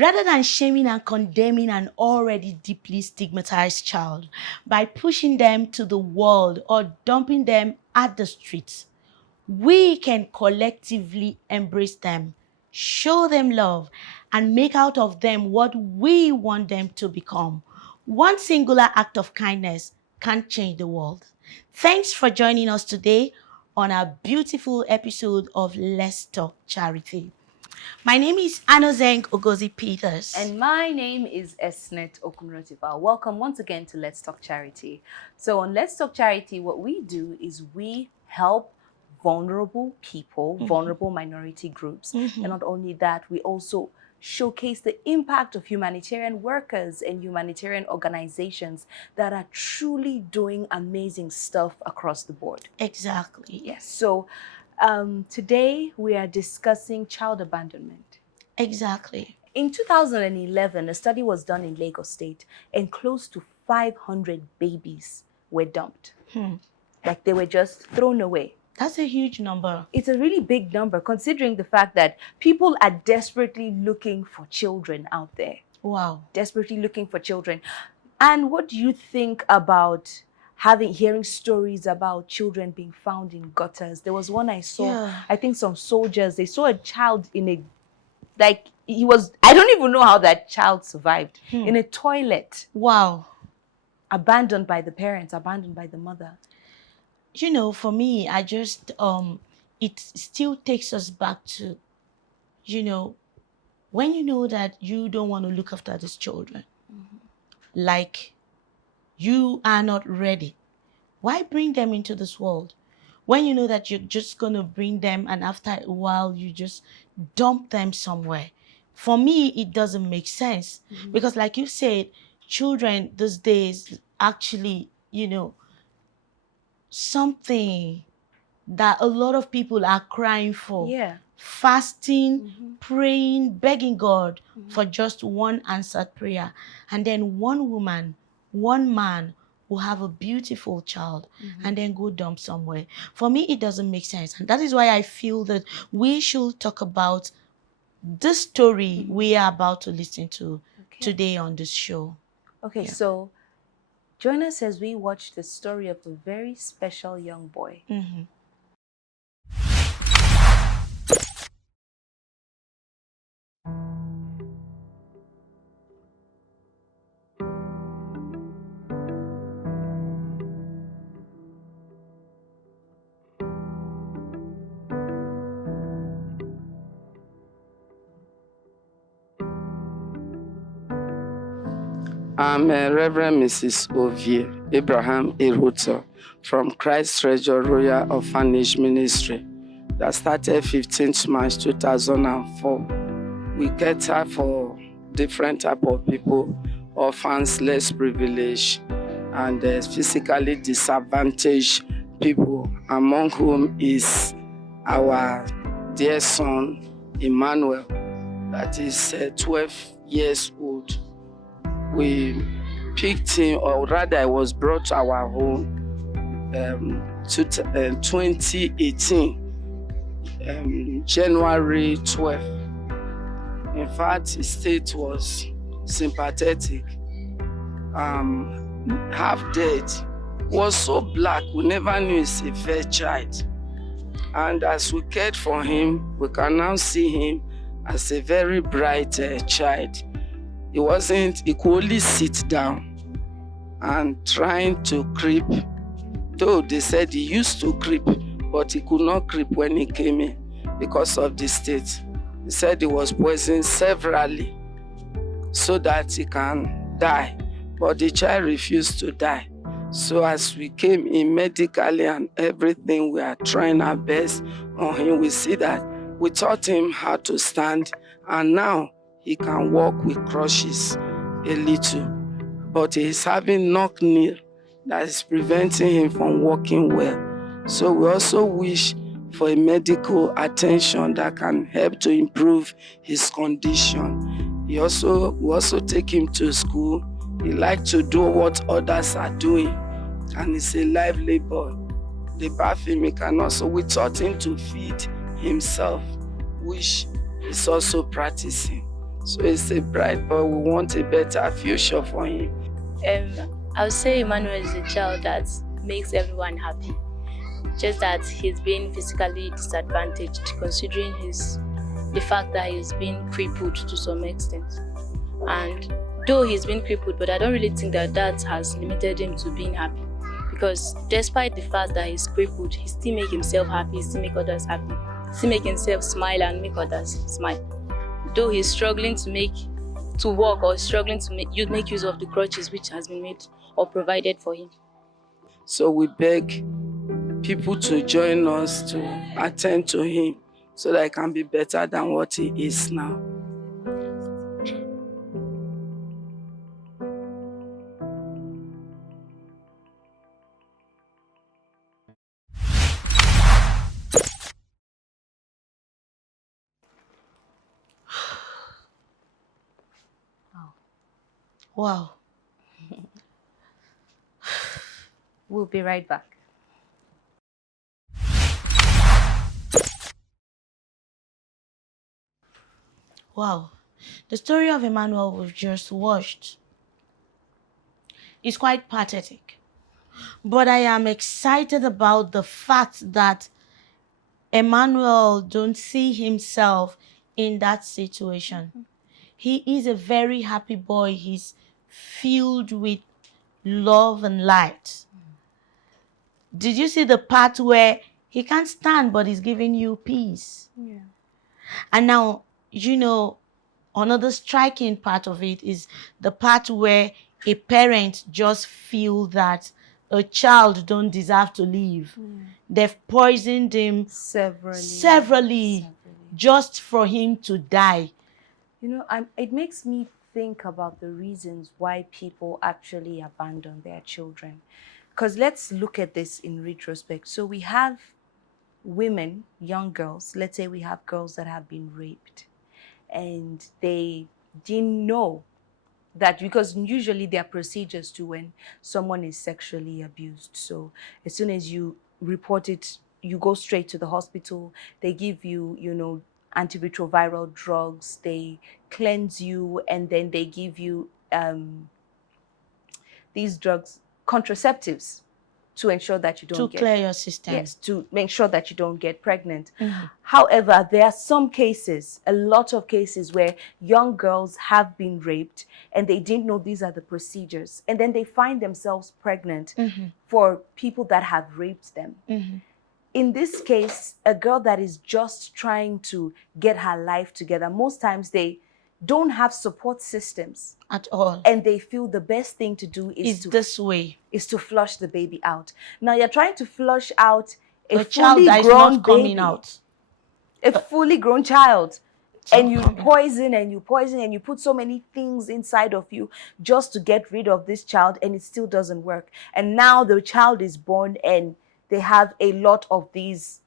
rather than shaming and condemning an already deeply stigmatized child by pushing them to the world or dumping them at the streets, we can collectively embrace them, show them love, and make out of them what we want them to become. One singular act of kindness can change the world. Thanks for joining us today on our beautiful episode of Let's Talk Charity. My name is Anozeng Ogozi Peters. And my name is Esnet Okunrotiba. Welcome once again to Let's Talk Charity. So on Let's Talk Charity, what we do is we help vulnerable people, vulnerable minority groups. And not only that, we also showcase the impact of humanitarian workers and humanitarian organizations that are truly doing amazing stuff across the board. Exactly. Yes. So today we are discussing child abandonment. Exactly. In 2011, a study was done in Lagos State, and close to 500 babies were dumped. Like they were just thrown away. That's a huge number. It's a really big number, considering the fact that people are desperately looking for children out there. Wow. Desperately looking for children. And what do you think about hearing stories about children being found in gutters? There was one I saw, I think some soldiers, they saw a child in a, like he was, I don't even know how that child survived, in a toilet. Wow. Abandoned by the parents, abandoned by the mother. You know, for me, I just, it still takes us back to, you know, when you know that you don't want to look after these children, like you are not ready, why bring them into this world? When you know that you're just going to bring them and after a while you just dump them somewhere. For me, it doesn't make sense because like you said, children these days actually, you know, something that a lot of people are crying for. Yeah. Fasting, praying, begging God for just one answered prayer. And then one woman, one man will have a beautiful child and then go dump somewhere. For me, it doesn't make sense. And that is why I feel that we should talk about this story we are about to listen to today on this show. Okay, so join us as we watch the story of a very special young boy. I'm Reverend Mrs. Ovie Abraham Eruto from Christ Treasure Royal Orphanage Ministry that started 15th March 2004. We cater for different type of people, orphans, less privileged, and physically disadvantaged people, among whom is our dear son, Emmanuel, that is 12 years old. We picked him, or rather I was brought to our home 2018, January 12th. In fact, his state was sympathetic, half dead, was so black, we never knew he's a fair child. And as we cared for him, we can now see him as a very bright child. He could only sit down and trying to creep. Though they said he used to creep, but he could not creep when he came in because of the state. He said he was poisoned severally so that he can die, but the child refused to die. So as we came in medically and everything, we are trying our best on him. We see that we taught him how to stand, and now he can walk with crutches a little, but he's having knock knee that is preventing him from walking well. So we also wish for a medical attention that can help to improve his condition. We also take him to school. He likes to do what others are doing, and he's a lively boy. They bath him, he can also, we taught him to feed himself, which is also practicing. So he's a bright boy. We want a better future for him. I would say Emmanuel is a child that makes everyone happy. Just that he's been physically disadvantaged, considering the fact that he's been crippled to some extent. And though he's been crippled, but I don't really think that has limited him to being happy. Because despite the fact that he's crippled, he still make himself happy, he still make others happy, he still make himself smile and make others smile. Though he's struggling to walk or struggling to make use of the crutches which has been made or provided for him. So we beg people to join us to attend to him so that he can be better than what he is now. Wow. We'll be right back. Wow. The story of Emmanuel we've just watched is quite pathetic. But I am excited about the fact that Emmanuel don't see himself in that situation. He is a very happy boy. He's filled with love and light. Did you see the part where he can't stand but he's giving you peace? Yeah. And now, you know, another striking part of it is the part where a parent just feel that a child don't deserve to live. They've poisoned him severally just for him to die. You know, it makes me think about the reasons why people actually abandon their children. Because let's look at this in retrospect. So we have women, young girls, let's say we have girls that have been raped and they didn't know that, because usually there are procedures to when someone is sexually abused. So as soon as you report it, you go straight to the hospital. They give you, you know, antiretroviral drugs, they cleanse you, and then they give you these drugs, contraceptives, to ensure that you don't clear your system. Yes, to make sure that you don't get pregnant. However, there are some cases, a lot of cases, where young girls have been raped and they didn't know these are the procedures. And then they find themselves pregnant for people that have raped them. In this case, a girl that is just trying to get her life together, most times they don't have support systems at all, and they feel the best thing to do is to flush the baby out. Now you're trying to flush out a child that is not coming out, a fully grown child, and you poison and you poison and you put so many things inside of you just to get rid of this child, and it still doesn't work. And now the child is born and they have a lot of these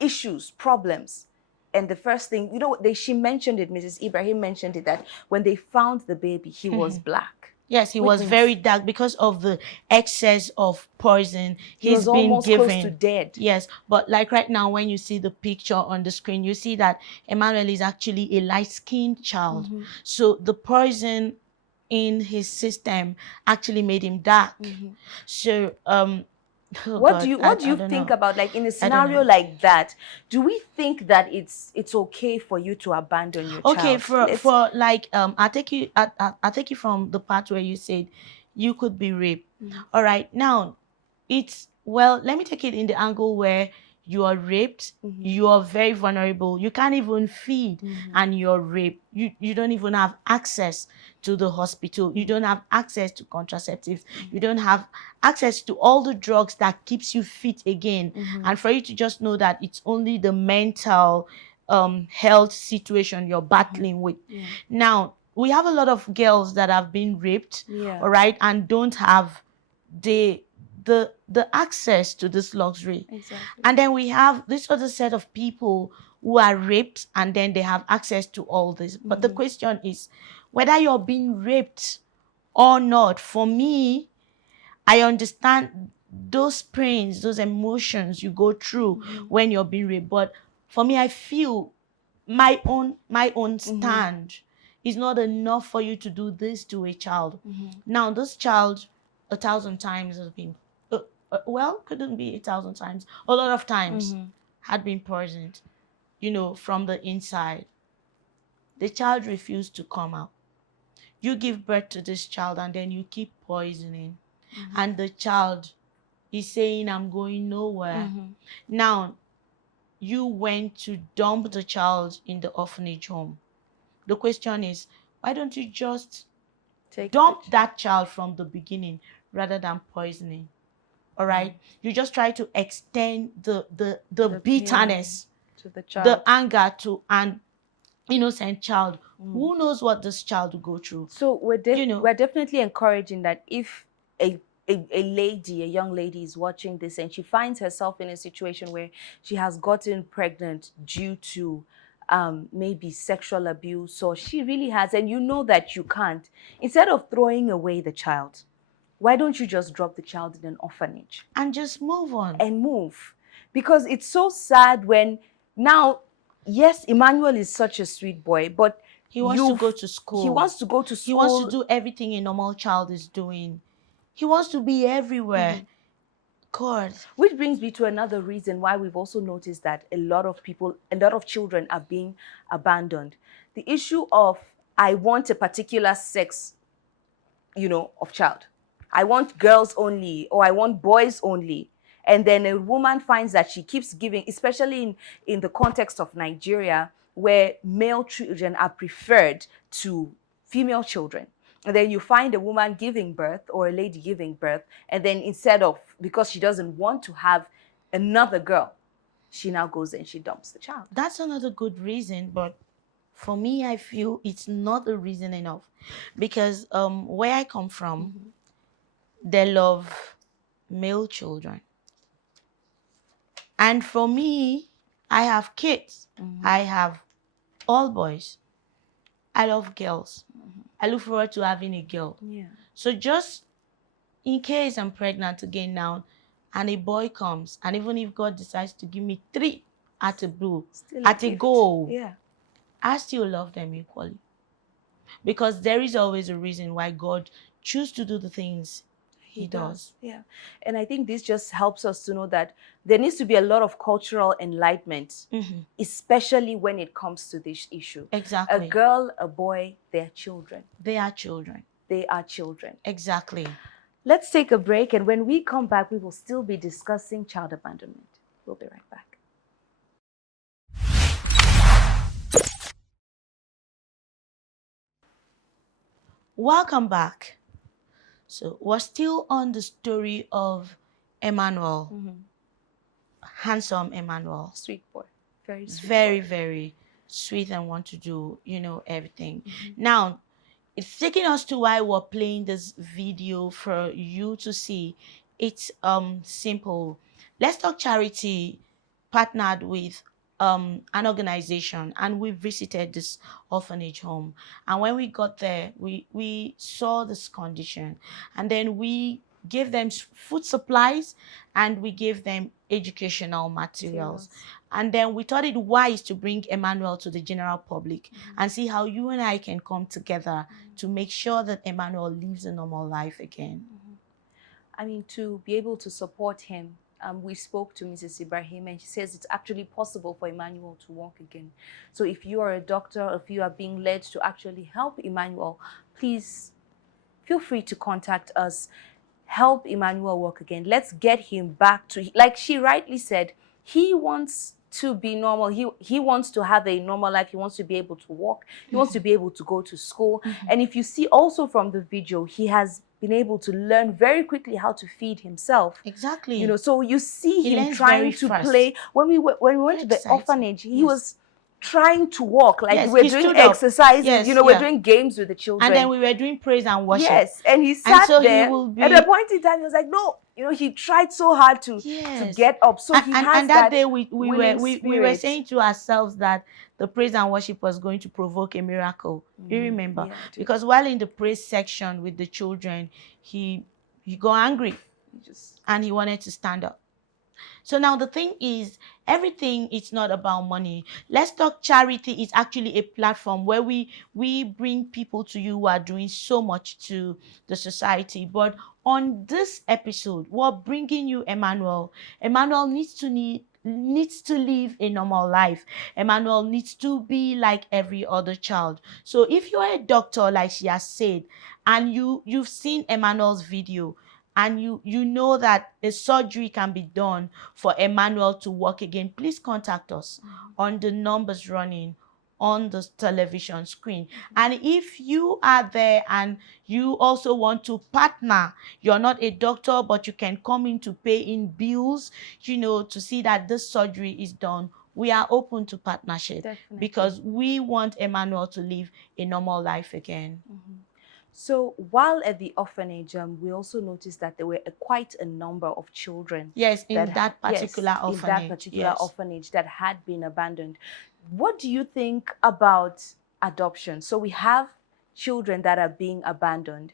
issues, problems. And the first thing, you know, she mentioned it, Mrs. Ibrahim mentioned it, that when they found the baby, he was black. Yes, he was very dark because of the excess of poison he's been almost given. Close to dead. Yes, but like right now, when you see the picture on the screen, you see that Emmanuel is actually a light-skinned child. So the poison in his system actually made him dark. So what do you think about, like, in a scenario like that, do we think that it's okay for you to abandon your child? Okay, for like I'll take you from the part where you said you could be raped. All right, now let me take it in the angle where you are raped, you are very vulnerable, you can't even feed, and you're raped. You don't even have access to the hospital, you don't have access to contraceptives, you don't have access to all the drugs that keeps you fit again. And for you to just know that it's only the mental health situation you're battling with. Now, we have a lot of girls that have been raped, all right, and don't have the access to this luxury. And then we have this other set of people who are raped and then they have access to all this. But the question is whether you're being raped or not. For me, I understand those pains, those emotions you go through when you're being raped. But for me, I feel my own stand is not enough for you to do this to a child. Now, this child 1,000 times has been, well, couldn't be 1,000 times, a lot of times had been poisoned, from the inside. The child refused to come out. You give birth to this child and then you keep poisoning. And the child is saying, I'm going nowhere. Now, you went to dump the child in the orphanage home. The question is, why don't you just dump that child from the beginning rather than poisoning? All right? You just try to extend the bitterness to the child, the anger to an innocent child. Who knows what this child will go through? So we're definitely encouraging that if a young lady is watching this and she finds herself in a situation where she has gotten pregnant due to maybe sexual abuse, or she really has, and you know that you can't, instead of throwing away the child, why don't you just drop the child in an orphanage and just move on and move? Because it's so sad when now, yes, Emmanuel is such a sweet boy, but he wants to go to school. He wants to go to school. He wants to do everything a normal child is doing. He wants to be everywhere. God. Which brings me to another reason why we've also noticed that a lot of children are being abandoned. The issue of, I want a particular sex, of child. I want girls only, or I want boys only. And then a woman finds that she keeps giving, especially in the context of Nigeria, where male children are preferred to female children. And then you find a woman giving birth, or a lady giving birth, and then because she doesn't want to have another girl, she now goes and she dumps the child. That's another good reason, but for me, I feel it's not a reason enough. Because where I come from, they love male children. And for me, I have kids. I have all boys. I love girls. I look forward to having a girl. Yeah. So just in case I'm pregnant again now, and a boy comes, and even if God decides to give me 3 at a blue, at a go, I still love them equally. Because there is always a reason why God chooses to do the things he does. Yeah. And I think this just helps us to know that there needs to be a lot of cultural enlightenment, especially when it comes to this issue. Exactly. A girl, a boy, they're children. They are children. They are children. Exactly. Let's take a break, and when we come back, we will still be discussing child abandonment. We'll be right back. Welcome back. So we're still on the story of Emmanuel. Handsome Emmanuel. Sweet boy. Very sweet. Very, very sweet and want to do, everything. Now, it's taking us to why we're playing this video for you to see. It's simple. Let's Talk Charity partnered with an organization, and we visited this orphanage home. And when we got there, we saw this condition, and then we gave them food supplies and we gave them educational materials. And then we thought it wise to bring Emmanuel to the general public and see how you and I can come together to make sure that Emmanuel lives a normal life again. I mean, to be able to support him, we spoke to Mrs. Ibrahim, and she says it's actually possible for Emmanuel to walk again. So if you are a doctor, if you are being led to actually help Emmanuel, please feel free to contact us. Help Emmanuel walk again. Let's get him back to, like she rightly said, he wants to be normal. He wants to have a normal life. He wants to be able to walk. He wants to be able to go to school. And if you see also from the video, he has been able to learn very quickly how to feed himself. Exactly. So you see He him learns trying very to fast. play. When we went to the exciting. orphanage, he was trying to walk, like Yes, we're he doing stood up. exercises, Yes, we're doing games with the children. And then we were doing praise and worship. Yes, and he sat so there. he will be... At a point in time, he was like, no, he tried so hard to get up. So he has and that day we were spirit. saying to ourselves that the praise and worship was going to provoke a miracle. You remember? Yeah, because while in the praise section with the children, he got angry and he wanted to stand up. So now the thing is, everything is not about money. Let's Talk Charity is actually a platform where we bring people to you who are doing so much to the society. But on this episode, we're bringing you Emmanuel. Emmanuel needs to live a normal life. Emmanuel needs to be like every other child. So if you're a doctor, like she has said, and you've seen Emmanuel's video, and you know that a surgery can be done for Emmanuel to walk again, please contact us on the numbers running on the television screen. And if you are there and you also want to partner, you're not a doctor, but you can come in to pay in bills, to see that this surgery is done, we are open to partnership. Definitely. Because we want Emmanuel to live a normal life again. So while at the orphanage, we also noticed that there were quite a number of children. Yes, in that particular yes, orphanage. in that particular yes. orphanage that had been abandoned. What do you think about adoption? So we have children that are being abandoned.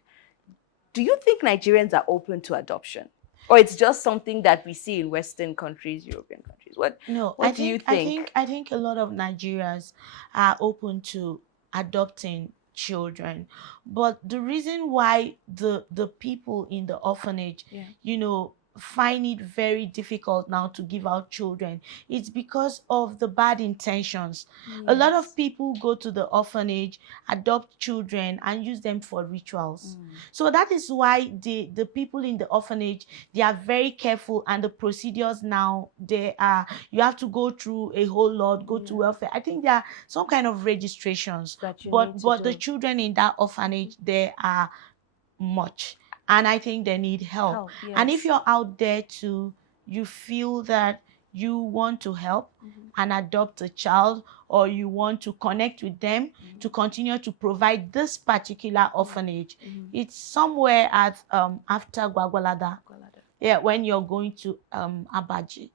Do you think Nigerians are open to adoption? Or it's just something that we see in Western countries, European countries? What do you think? I think a lot of Nigerians are open to adopting children, but the reason why the people in the orphanage, find it very difficult now to give out children, it's because of the bad intentions. A lot of people go to the orphanage, adopt children, and use them for rituals. So that is why the people in the orphanage, they are very careful, and the procedures now, you have to go through a whole lot, go to welfare. I think there are some kind of registrations, but the children in that orphanage, they are much, and I think they need help. And if you're out there too, you feel that you want to help and adopt a child, or you want to connect with them to continue to provide this particular orphanage, it's somewhere at after Gwagwalada. Yeah, when you're going to Abaji.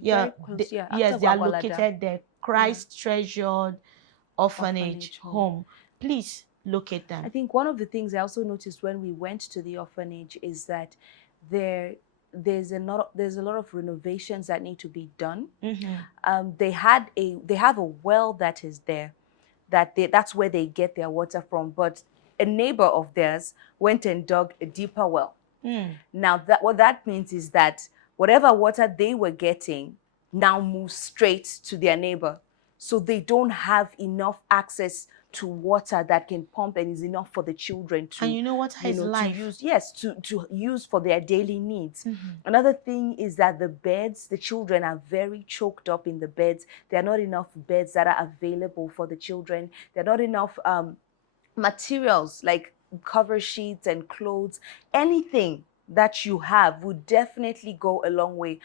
Yes, they are located there. Christ Treasured Orphanage Home. Please locate them. I think one of the things I also noticed when we went to the orphanage is that there's a lot of renovations that need to be done. They have a well that is there, that's where they get their water from. But a neighbor of theirs went and dug a deeper well. Now what that means is that whatever water they were getting now moves straight to their neighbor, so they don't have enough access to water that can pump and is enough for the children to, and water is life. To use for their daily needs. Another thing is that the children are very choked up in the beds. There are not enough beds that are available for the children. There are not enough materials like cover sheets and clothes. Anything that you have would definitely go a long way.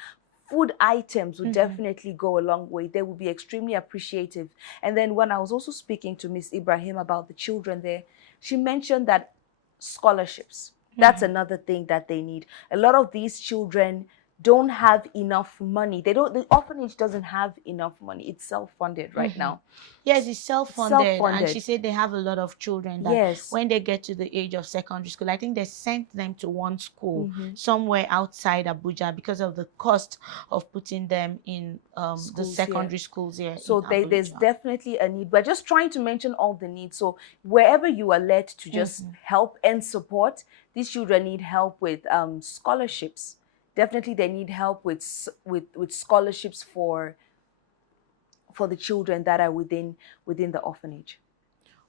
Food items would definitely go a long way. They would be extremely appreciative. And then when I was also speaking to Miss Ibrahim about the children there, she mentioned that scholarships, that's another thing that they need. A lot of these children don't have enough money. The orphanage doesn't have enough money. It's self-funded right now. Yes, it's self-funded. And she said they have a lot of children that when they get to the age of secondary school, I think they sent them to one school somewhere outside Abuja because of the cost of putting them in the secondary schools here. So there's definitely a need. We're just trying to mention all the needs. So wherever you are led to just help and support, these children need help with scholarships. Definitely, they need help with scholarships for the children that are within the orphanage.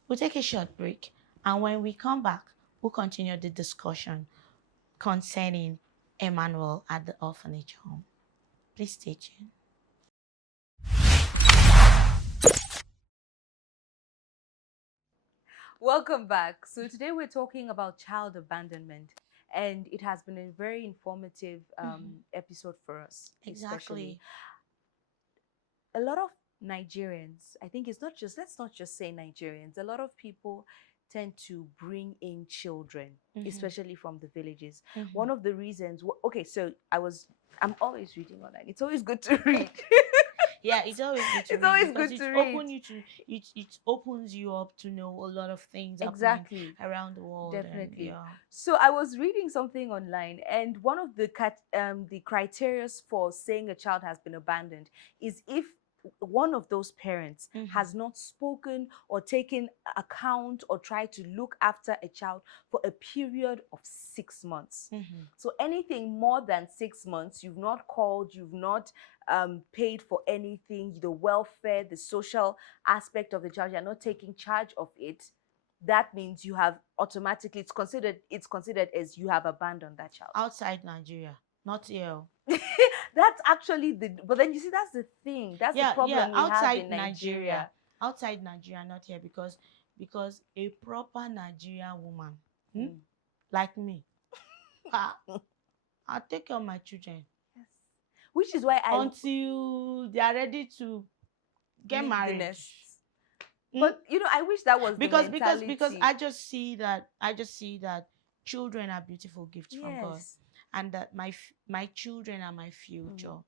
We'll take a short break, and when we come back, we'll continue the discussion concerning Emmanuel at the orphanage home. Please stay tuned. Welcome back. So today we're talking about child abandonment. And it has been a very informative episode for us. Exactly. Especially. A lot of Nigerians, I think let's not just say Nigerians, a lot of people tend to bring in children, especially from the villages. One of the reasons, so I'm always reading online. It's always good to read. Yeah, it's always good to It's read always because good it's to read. open you to it opens you up to know a lot of things happening Exactly. around the world. And Definitely. yeah. So I was reading something online, and one of the criteria for saying a child has been abandoned is if one of those parents has not spoken or taken account or tried to look after a child for a period of 6 months. So anything more than 6 months, you've not called, you've not paid for anything, the welfare, the social aspect of the child, you're not taking charge of it, that means you have automatically, it's considered as you have abandoned that child. Outside Nigeria, not here. That's actually but then you see, that's the thing, that's the problem we have outside in Nigeria. Outside Nigeria, not here, because a proper Nigerian woman, like me, I'll take care of my children. Yes. Which is why until they are ready to get leave the married. nest. But I wish that was because the mentality. because I just see that children are beautiful gifts from God, Yes. and that my children are my future.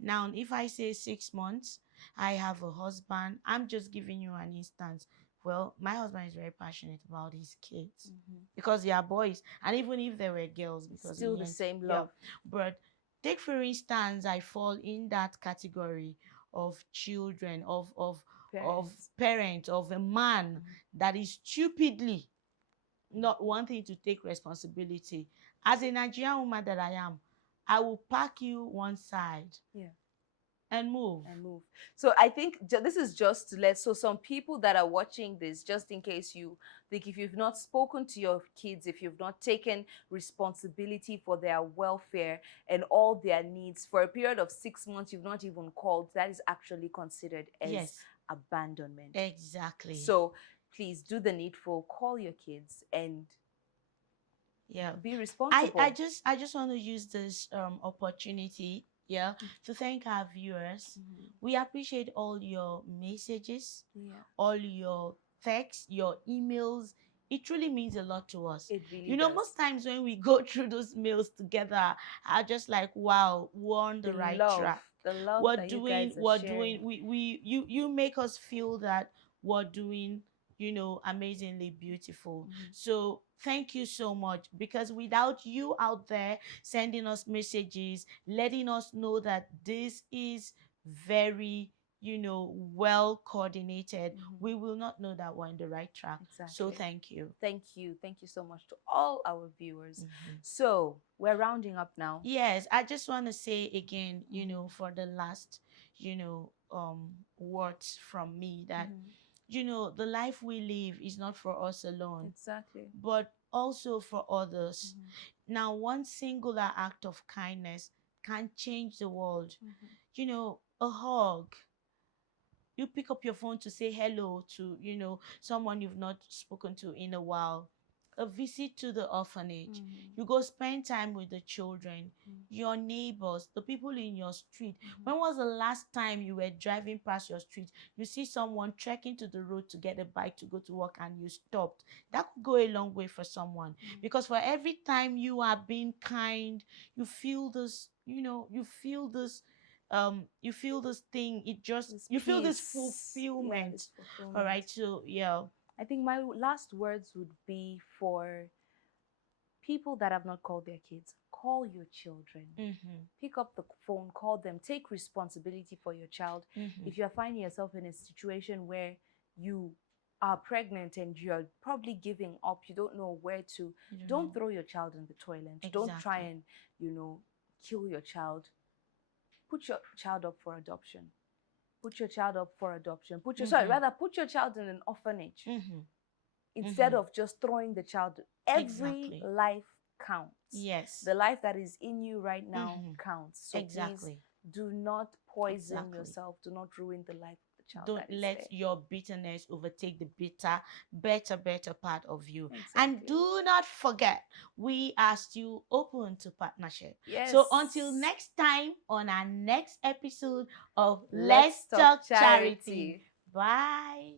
Now, if I say 6 months, I have a husband. I'm just giving you an instance. Well, my husband is very passionate about his kids because they are boys, and even if they were girls, because still the same love. But take, for instance, I fall in that category of children, of parents, of a man that is stupidly not wanting to take responsibility. As a Nigerian woman that I am, I will pack you one side and move. So I think this is just to so some people that are watching this, just in case you think, if you've not spoken to your kids, if you've not taken responsibility for their welfare and all their needs for a period of 6 months, you've not even called, that is actually considered as abandonment. Exactly. So please do the needful, call your kids and be responsible. I just want to use this opportunity to thank our viewers. We appreciate all your messages, all your texts, your emails. It truly means a lot to us. It really does. Most times when we go through those mails together, I just like, wow, we're on the right track. The love we're that doing, you guys are we're sharing. doing. You make us feel that we're doing, amazingly beautiful. So thank you so much, because without you out there sending us messages, letting us know that this is very well coordinated, we will not know that we're on the right track. Exactly. So thank you So much to all our viewers. So we're rounding up now. Yes, I just want to say again, for the last words from me, that the life we live is not for us alone. Exactly. But also for others. Now, one singular act of kindness can change the world. A hug. You pick up your phone to say hello to, someone you've not spoken to in a while. A visit to the orphanage. You go spend time with the children, your neighbors, the people in your street. When was the last time you were driving past your street, you see someone trekking to the road to get a bike to go to work, and you stopped? That could go a long way for someone. Because for every time you are being kind, you feel this, you feel this thing, you feel this fulfillment. All right, so I think my last words would be for people that have not called their kids. Call your children. Pick up the phone, call them, take responsibility for your child. If you're finding yourself in a situation where you are pregnant and you're probably giving up, you don't know where to, don't throw your child in the toilet. Exactly. Don't try and kill your child. Put your child up for adoption. Put your child in an orphanage. Instead of just throwing the child. Every life counts. Yes. The life that is in you right now counts. So exactly. Please do not poison yourself. Do not ruin the life of the child. Don't let your bitterness overtake the better part of you. Exactly. And do not forget, we are still open to partnership. Yes. So until next time, on our next episode of Let's Talk Charity. Bye.